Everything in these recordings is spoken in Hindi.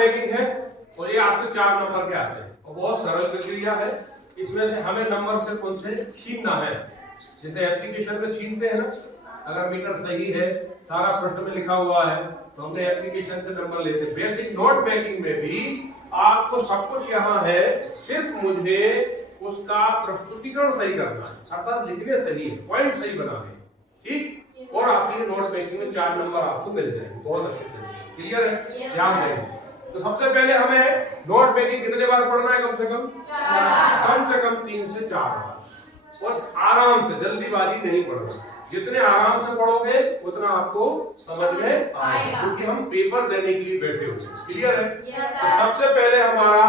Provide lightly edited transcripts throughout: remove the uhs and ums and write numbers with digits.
मेकिंग है और ये आपके 4 नंबर के आते हैं और बहुत सरल प्रक्रिया है। इसमें से हमें नंबर से कौन से छीनना है, जैसे एप्लीकेशन में छीनते हैं ना, अगर मीटर सही है, सारा प्रश्न में लिखा हुआ है, तो हमने एप्लीकेशन से नंबर लेते हैं। बेसिक नोट मेकिंग में भी आपको सब कुछ यहाँ है, सिर्फ मुझे उसका प्रस्तुतिकरण सही करना है, अर्थात लिखने सही है, पॉइंट सही बनाने, ठीक। और आपकी नोट मेकिंग में 4 नंबर आपको मिल जाएंगे बहुत अच्छे से। क्लियर है? ध्यान देंगे। तो सबसे पहले हमें नोट मेकिंग कितने बार पढ़ना है? कम से कम 3 से 4 बार, और आराम से, जल्दीबाजी नहीं पढ़ना। जितने आराम से पढ़ोगे उतना आपको समझ में आएगा, क्योंकि हम पेपर देने के लिए बैठे हुए हैं। क्लियर है? तो सबसे पहले हमारा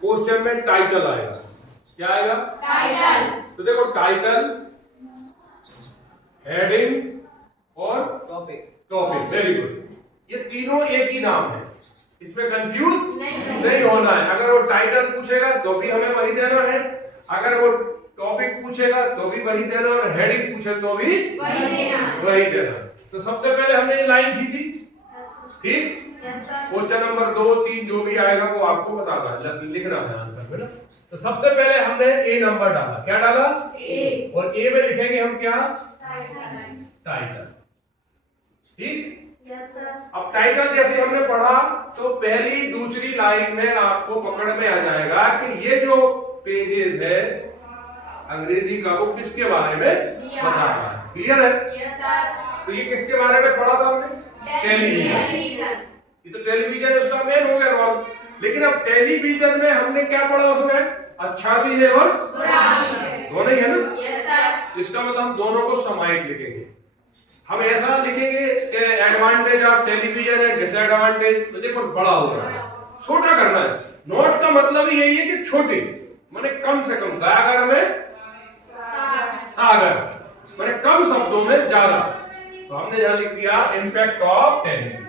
क्वेश्चन में टाइटल आएगा। क्या आएगा? टाइटल। तो देखो, टाइटल, हेडिंग और टॉपिक। Very good. ये तीनों एक ही नाम है, इसमें कंफ्यूज नहीं होना है। अगर वो टाइटल पूछेगा तो भी हमें वही देना है, अगर वो टॉपिक पूछेगा तो भी वही देना, और हेडिंग पूछे तो भी वही देना। तो सबसे पहले हमने लाइन की थी, ठीक। क्वेश्चन नंबर 2, 3 जो भी आएगा वो आपको बताना है, लिखना है आंसर में ना। तो सबसे पहले हमने ए नंबर डाला। क्या डाला? ए। और ए में लिखेंगे हम क्या? टाइटल। ठीक। अब टाइटल जैसे हमने पढ़ा तो पहली दूसरी लाइन में आपको पकड़ में आ जाएगा कि ये जो पेजेस है अंग्रेजी का, वो किसके बारे में बता रहा है। क्लियर है? तो ये किसके बारे में पढ़ा था हमने? टेलीविजन। ये तो टेलीविजन उसका मेन हो गया रोल। लेकिन अब टेलीविजन में हमने क्या पढ़ा? उसमें अच्छा भी है और बुरा भी है, दोनों ही है ना। इसका मतलब हम दोनों को समाहित लिखेंगे। हम ऐसा लिखेंगे कि एडवांटेज ऑफ टेलीविजन है, डिसएडवांटेज, तो देखो बड़ा हो रहा है, छोटा करना है। नोट का मतलब ही यही है कि छोटे, माने कम से कम। गागर में सागर, माने कम शब्दों में ज्यादा। तो हमने यहां लिख दिया impact of television,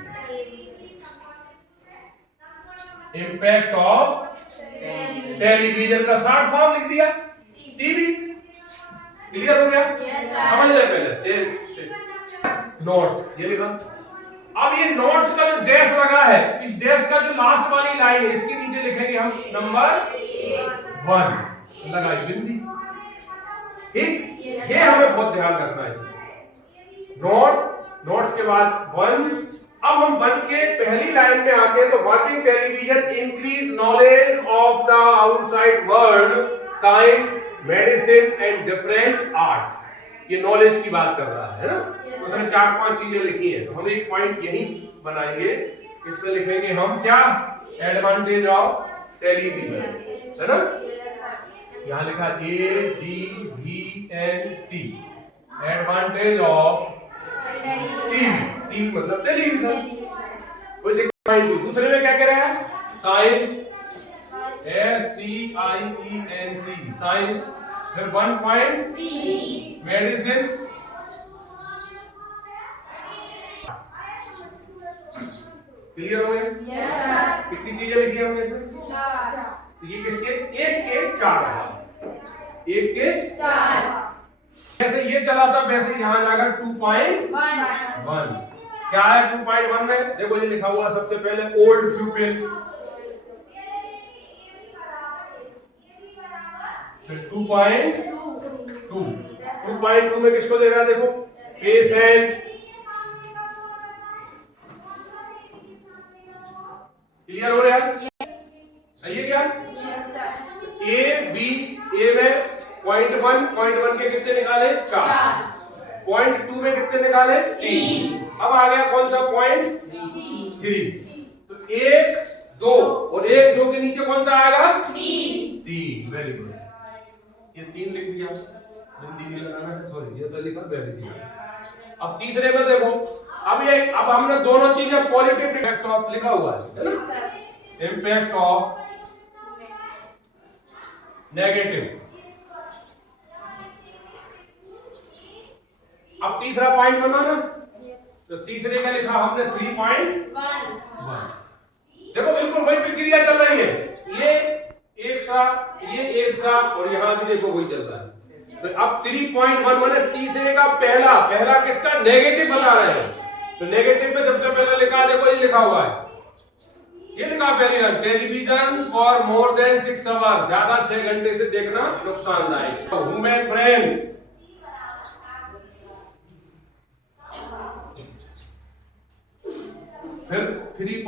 impact of television का शॉर्ट फॉर्म लिख दिया टीवी। क्लियर हो गया? समझ ले पहले नोट्स ये लिखा। अब ये नोट्स का जो डैश लगा है, इस डैश का जो लास्ट वाली लाइन है, इसके नीचे लिखेंगे हम नंबर 1, लगाई बिंदी। ठीक, ये हमें बहुत ध्यान रखना है। नोट्स के बाद 1। अब हम 1 के पहली लाइन में आते हैं। तो watching television increase knowledge of the outside world, science, medicine and different arts. ये नॉलेज की बात कर रहा है ना। तो उसने 4-5 चीजें लिखी है, तो हम एक पॉइंट यही बनाएंगे। इसमें लिखेंगे हम क्या? एडवांटेज ऑफ टेलीविजन, है ना। यहाँ लिखा ADVNT, advantage of TV. TV मतलब टेलीविजन। दूसरे में क्या कह रहा है? Science, SCIENC, science. फिर 1 पॉइंट मेडिसिन, क्लियर हो गया? कितनी चीजें लिखी हमने इसमें? 4। तो ये किसके? 1 के 4, 1 के 4। जैसे ये चला था वैसे यहां जाएगा 2.1। क्या है 2.1 में? देखो ये लिखा हुआ सबसे पहले ओल्ड प्यूपिल, फिर 2.2। 2.2 में किसको दे रहा है? देखो पेशेंट। क्लियर हो रहा है? ये क्या? ए में .1 के कितने निकाले? 4। .2 में कितने निकाले? 3। अब आ गया कौन सा? .3। तो 1, 2 और 1, 2 के नीचे कौन सा आएगा? 3। Very good. ये 3 लिख दिया, हिंदी भी लगाना है, सॉरी ये तो लिखा वैसे दिया। अब तीसरे में देखो, अब हमने दोनों चीजें पॉजिटिव इम्पैक्ट ऑफ लिखा हुआ है ना, इम्पैक्ट ऑफ नेगेटिव। अब तीसरा पॉइंट बनाना, तो तीसरे का लिखा हमने 3.1। देखो बिल्कुल वही प्रक्रिया चल रही है, ये एक साथ, ये एक साथ, और यहां भी देखो वही चल रहा है। तो अब 3.1 माने तीसरे का पहला किसका? नेगेटिव बता रहे हैं। तो नेगेटिव में सबसे पहले लिखा, देखो ये लिखा हुआ है ये लिखा पहली line, television for more than 6 hours, ज्यादा 6 घंटे से देखना नुकसानदायक। ह्यूमन ब्रेन, फिर 3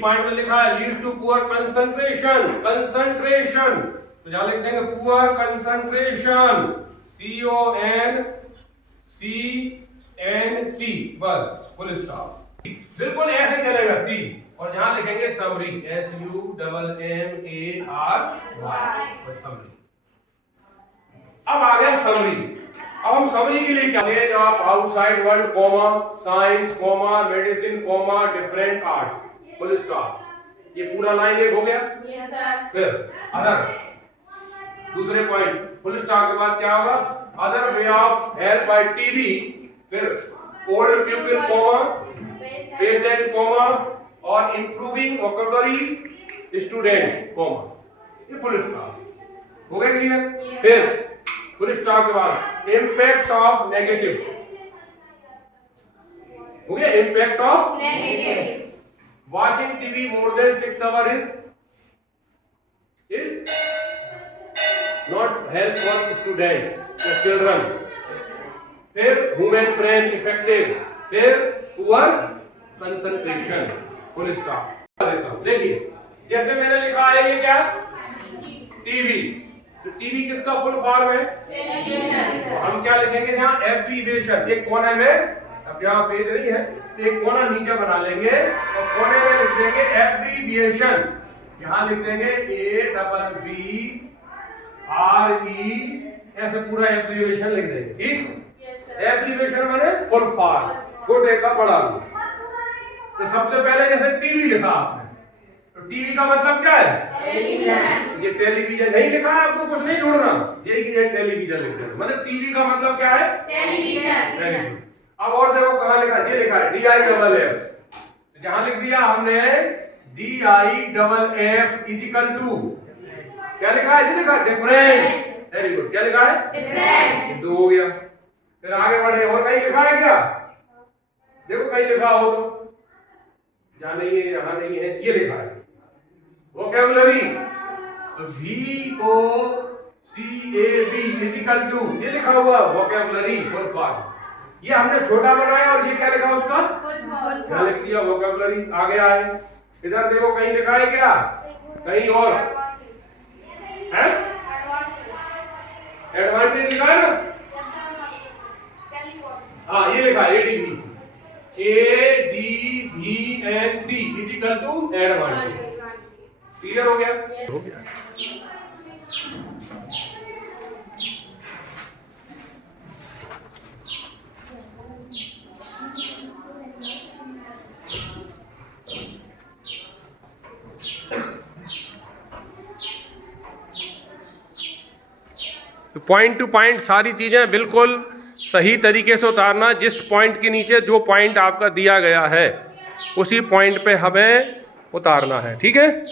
पॉइंट में लिखा है leads to poor concentration, concentration तो यहां लिख देंगे पुअर कंसंट्रेशन, CONCNT, बस फुल स्टॉप। बिल्कुल ऐसे चलेगा सी, और यहां लिखेंगे समरी, SUMMARY, समरी। अब आ गया समरी। अब हम समरी के लिए क्या, knowledge of outside world comma science comma medicine comma different arts, full stop. ये पूरा लाइन एक हो गया। Yes sir. फिर अदर, दूसरे पॉइंट फुल स्टॉप के बाद क्या होगा, other way of help by TB, फिर old people comma patient comma और इंप्रूविंग वोकैबुलरी स्टूडेंट कॉमा, ये फुल स्टॉप हो गया क्लियर। फिर फुल स्टॉप के बाद इम्पैक्ट ऑफ नेगेटिव हो गया, impact of negative, watching TV more than 6 hours is not help for student और चिल्ड्रन। फिर ह्यूमन ब्रेन इफेक्टिव, फिर पुअर कंसंट्रेशन, फुल स्टॉप। देखिए जैसे मैंने लिखा है ये क्या, टीवी, तो टीवी किसका फुल फॉर्म है, तो हम क्या लिखेंगे यहाँ, एब्रीविएशन। एक कोने में, अब यहाँ पेज नहीं है तो एक कोना नीचे बना लेंगे और कोने में लिख देंगे एब्रीविएशन, यहाँ लिख देंगे ABBRE, ऐसे पूरा एब्रीविएशन लिख देंगे, ठीक। एब्रीविएशन माने फुल फॉर्म, छोटे का बड़ा रूप। तो सबसे पहले जैसे टीवी लिखा आपने, तो टीवी का मतलब क्या है, टेलीविजन। ये टेलीविजन नहीं लिखा है, आपको कुछ नहीं ढूंढना, ये टेलीविजन लिख देना, मतलब टीवी का मतलब क्या है, टेलीविजन। अब और देखो कहां लिखा, ये लिखा है DIFF, जहां लिख दिया हमने DIFF इजिकल टू, क्या लिखा है, ये लिखा डिफरेंट, वेरी गुड, क्या लिखा है, डिफरेंट, दो हो गया। फिर आगे बढ़े, और कहीं लिखा है क्या, देखो कहीं लिखा हो तो, जहां नहीं है यहां नहीं है, ये लिखा है वोकैबुलरी, VOCAB इजिकल टू, ये लिखा हुआ वोकैबुलरी फुल फॉर्म। ये हमने छोटा बनाया और ये क्या लिखा उसका, क्या लिख दिया, वोकैबुलरी। आगे आए, इधर देखो कहीं लिखा है क्या, कहीं और है, एडवांटेज लिखा है ना, हाँ ये लिखा है ADVNT is equal to advantage. Clear हो गया, हो गया। पॉइंट टू पॉइंट सारी चीजें बिल्कुल सही तरीके से उतारना, जिस पॉइंट के नीचे जो पॉइंट आपका दिया गया है उसी पॉइंट पे हमें उतारना है, ठीक है।